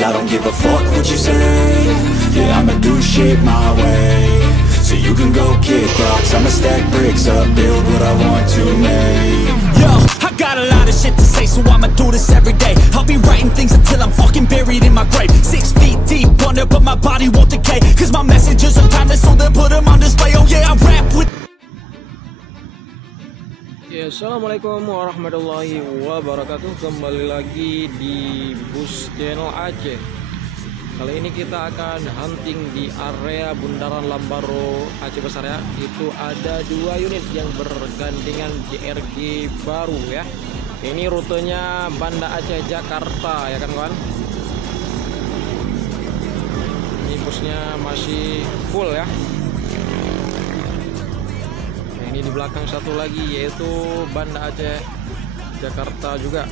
'cause I don't give a fuck what you say. Yeah, I'ma do shit my way, so you can go kick rocks. I'ma stack bricks up, build what I want to make. Yo, I got a lot of shit to say, so I'ma do this every day. I'll be writing things until I'm fucking buried in my grave. 6 feet deep under, but my body won't decay, 'cause my messages are timeless, so they'll put them on display. Oh yeah, I rap with. Ya, assalamualaikum warahmatullahi wabarakatuh. Kembali lagi di Bus Channel Aceh. Kali ini kita akan hunting di area Bundaran Lambaro Aceh Besar ya. Itu ada 2 unit yang bergandengan JRG baru ya. Ini rutenya Banda Aceh Jakarta ya kan kawan. Ini busnya masih full ya. Ini di belakang satu lagi yaitu Banda Aceh Jakarta juga.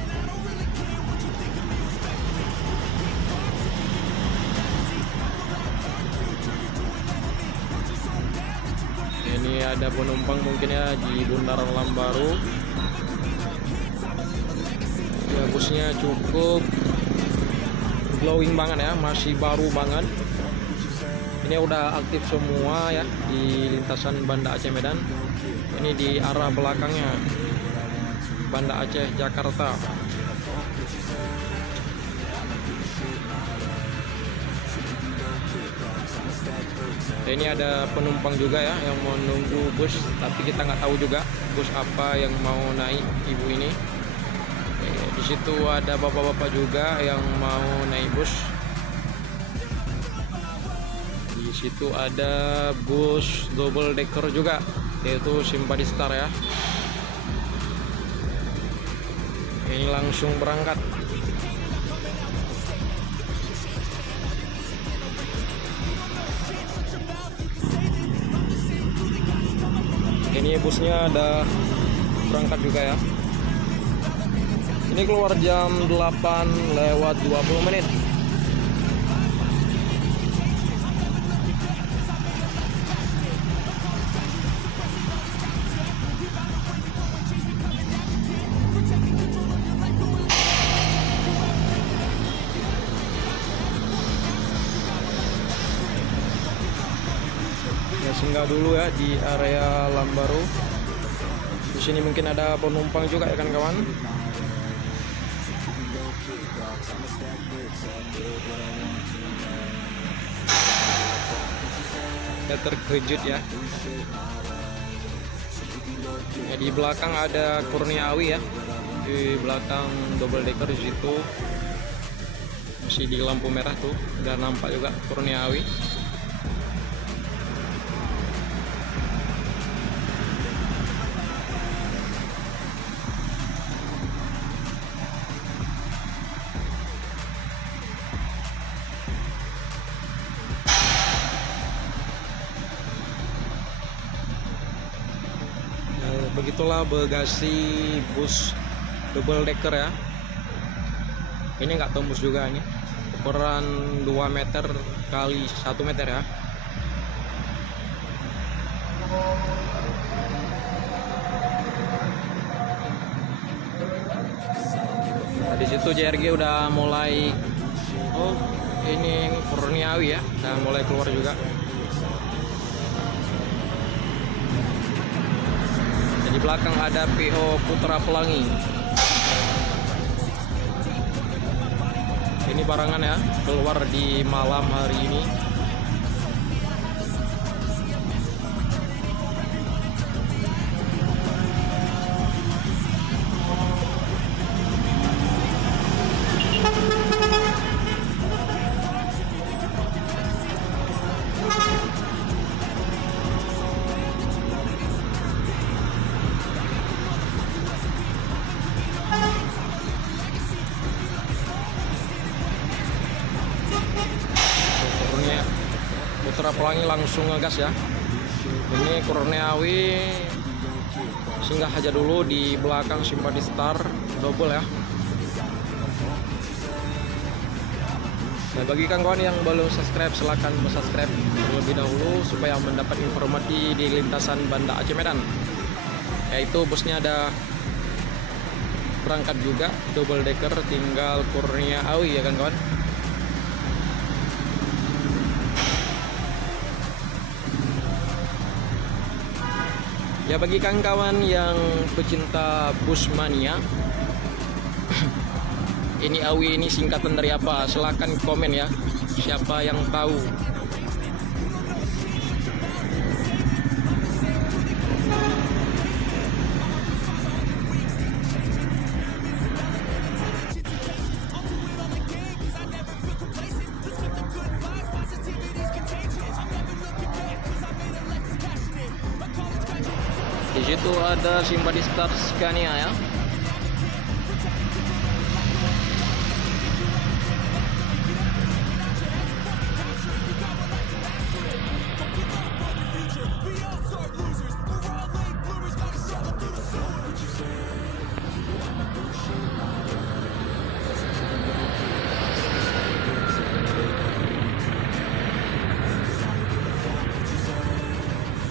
Ini ada penumpang mungkin ya di Bundaran Lambaro. Ya, busnya cukup glowing banget ya, masih baru banget. Ini udah aktif semua ya di lintasan Banda Aceh Medan. Ini di arah belakangnya Banda Aceh Jakarta. Ini ada penumpang juga ya yang mau nunggu bus, tapi kita nggak tahu juga bus apa yang mau naik ibu ini. Di situ ada bapak-bapak juga yang mau naik bus. Di situ ada bus double decker juga, yaitu Simpadi Star ya. Ini langsung berangkat. Ini busnya ada berangkat juga ya. Ini keluar jam 8:20. Singgah dulu ya di area Lambaro. Di sini mungkin ada penumpang juga ya kan kawan. Ya, terkejut ya. Ya, di belakang ada Kurniawi ya. Di belakang double decker di situ masih di lampu merah tuh, udah nampak juga Kurniawi. Begitulah bagasi bus double decker ya. Ini nggak tembus juga, ini ukuran 2 meter kali 1 meter ya. Nah, di situ JRG udah mulai, oh ini Kurniawi ya, udah mulai keluar juga. Di belakang ada PO Putra Pelangi. Ini barangan ya, keluar di malam hari ini. Putra Pelangi langsung ngegas ya. Ini Kurniawi singgah aja dulu di belakang Simpadi Star double ya. Nah, bagi kawan yang belum subscribe, silahkan subscribe terlebih dahulu supaya mendapat informasi di lintasan Banda Aceh Medan. Yaitu busnya ada berangkat juga double decker, tinggal Kurniawi ya kan kawan. Ya bagi kawan-kawan yang pecinta bus mania, ini AWI ini singkatan dari apa? Silahkan komen ya, siapa yang tahu. Di situ ada simpati start Scania ya.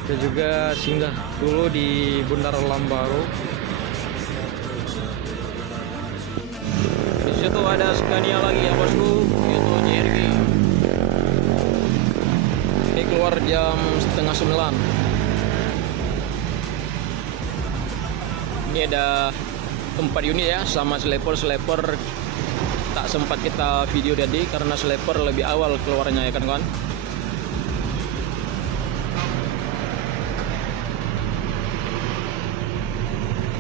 Kita juga singgah dulu di Bundaran Lambaro. Di situ ada Scania lagi ya bosku, itu JRG. Ini keluar jam 8:30. Ini ada 4 unit ya, sama sleeper tak sempat kita video tadi karena sleeper lebih awal keluarnya ya kan kawan.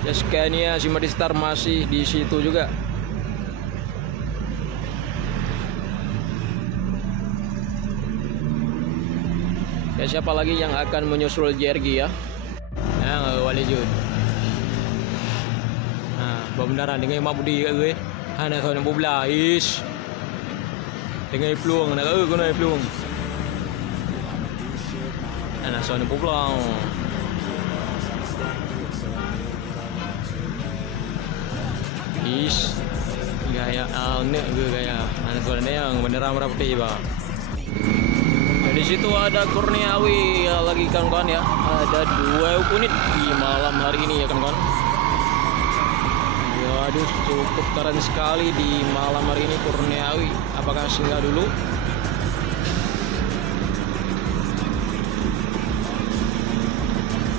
Ya, Scania Simpati Star masih di situ juga. Ya, siapa lagi yang akan menyusul JRG ya? Nah, Wali Jun. Nah, beneran dengan mak budi kat gue. Anak kau nak bola is. Dengan peluang nak kau nak peluang. Anak kau nak bola. Is gaya alne gue gaya anak sekolah yang beneran merah putih pak. Di situ ada Kurniawi ya, lagi kawan-kawan ya, ada 2 unit di malam hari ini ya kawan-kawan. Waduh, cukup keren sekali di malam hari ini Kurniawi. Apakah singgah dulu?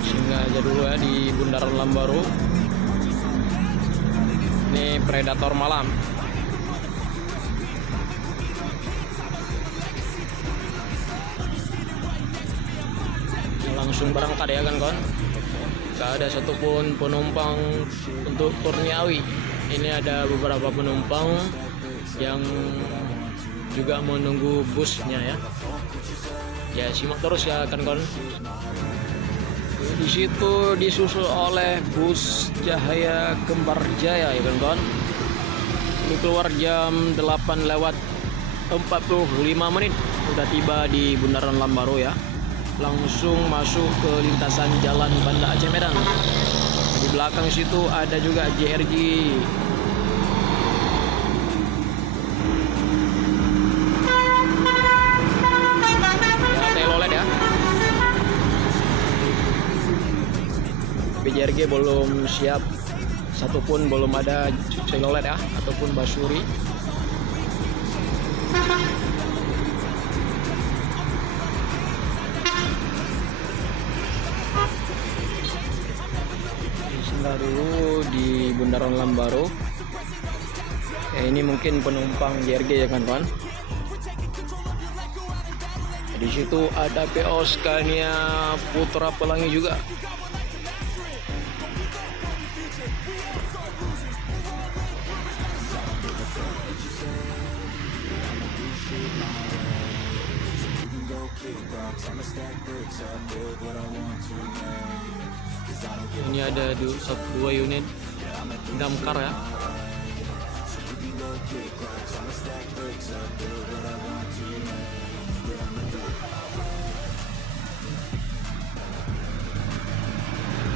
Singgah aja dulu ya di Bundaran Lambaro. Ini Predator malam. Langsung berangkat ya kan kawan. Gak ada satupun penumpang untuk Kurniawi. Ini ada beberapa penumpang yang juga menunggu busnya ya. Ya simak terus ya kan kawan. Di situ disusul oleh bus Cahaya Kembar Jaya ya kan. Ini keluar jam 8:45 menit. Udah tiba di Bundaran Lambaro ya. Langsung masuk ke lintasan Jalan Banda Aceh Medan. Di belakang situ ada juga JRG. Ya, telolet ya. JRG belum siap, satupun belum ada Celolet ya, ataupun Basuri. Singgah dulu di Bundaran Lambaro. Ya, ini mungkin penumpang JRG ya kan kawan. Di situ ada PO Scania Putra Pelangi juga. Ini ada 2 unit damkar ya.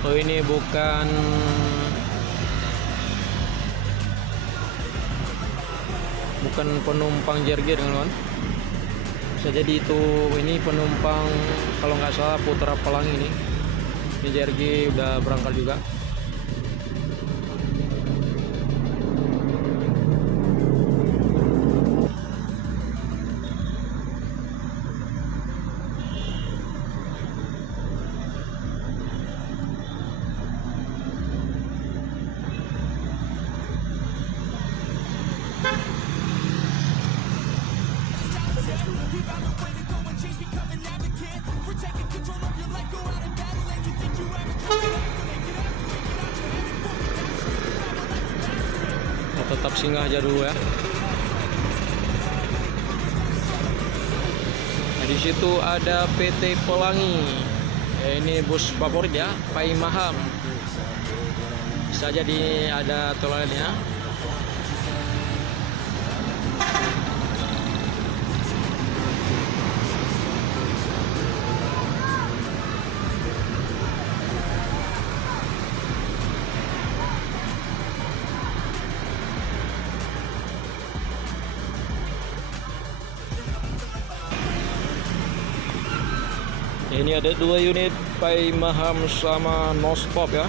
Oh ini bukan penumpang JRG dengan kawan. Bisa jadi itu ini penumpang kalau nggak salah Putra Pelangi ini. Ini JRG udah berangkat juga. tetap singgah aja dulu ya. Nah, di situ ada PT Pelangi. Ini bus favorit ya, Pai Maham. Bisa jadi ada toiletnya. Ini ada 2 unit Pai Maham sama no stop ya.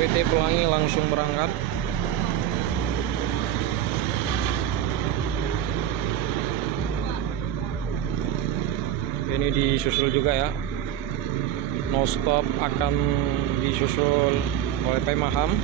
PT Pelangi langsung berangkat. Ini disusul juga ya. No stop akan disusul oleh Pai Maham.